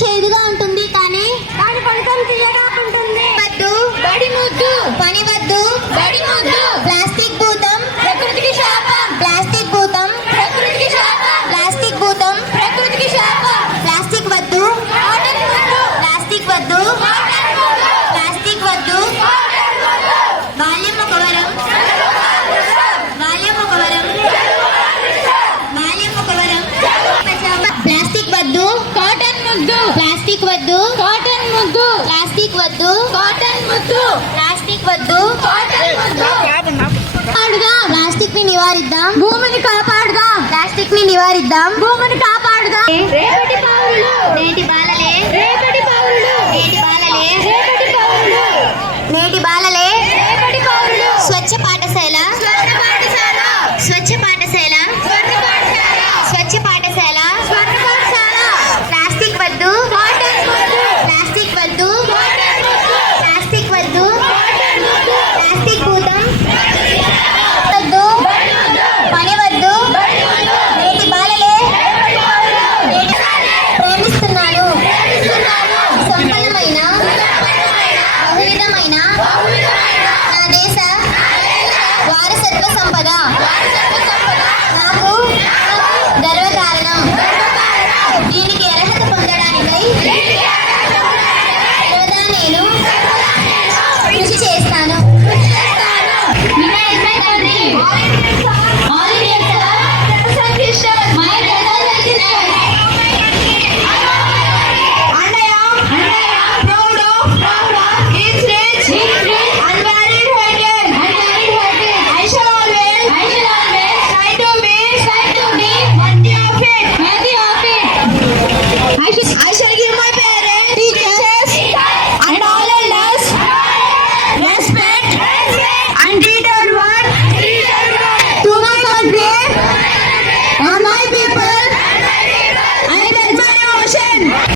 చేదుగా ఉంటుంది కానీ దాని ఫలితం తీయగా ఉంటుంది. వద్దు బడి ముద్దు, పని వద్దు బడి ముద్దు, ప్లాస్టిక్ భూతం ప్రకృతికి శాపం, ప్లాస్టిక్ భూతం ప్రకృతికి శాపం, ప్లాస్టిక్ భూతం ప్రకృతికి శాపం. ప్లాస్టిక్ వద్దు కాటన్ ముద్దు, ప్లాస్టిక్ వద్దు కాటన్ ముద్దు, ప్లాస్టిక్ వద్దు కాటన్ ముద్దు. బాల్యం ఒక వరం బాల్యం ఒక వరం బాల్యం ఒక వరం ప్లాస్టిక్ వద్దు కాటన్ ముద్దు, ప్లాస్టిక్ వద్దు కాటన్ ముద్దు, ప్లాస్టిక్ వద్దు కాటన్ ముద్దు, ప్లాస్టిక్ వద్దు కాటన్ ముద్దు. కాపాడుదాం ప్లాస్టిక్ ని నివారిద్దాం భూమిని కాపాడుదాం, ప్లాస్టిక్ ని నివారిద్దాం భూమిని కాపాడుదాం. రేపటి పౌరులు, నేటి బాలలే రేపటి పౌరులు, నేటి బాలలే రేపటి పౌరులు, నేటి బాలలే రేపటి పౌరులు. స్వచ్ఛ పాఠశాల స్వర్ణ పాఠశాల, స్వచ్ఛ పాఠశాల స్వర్ణ పాఠశాల, స్వచ్ఛ పాఠశాల స్వర్ణ పాఠశాల. ప్లాస్టిక్ వద్దు కాటన్ ముద్దు, ప్లాస్టిక్ వద్దు కాటన్ ముద్దు, ప్లాస్టిక్ వద్దు కాటన్ ముద్దు. ప్లాస్టిక్ భూతం వద్దు పని వద్దు నేటి బాలలే నేటి ప్రేమిస్తున్నాను సంపన్నమైన బహువిధమైన నా దేశ వారసత్వ సంపద నాకు గర్వకారణం దీనికి అర్హత పొందడానికై సర్వదా నేను కృషి చేస్తాను. I shall give my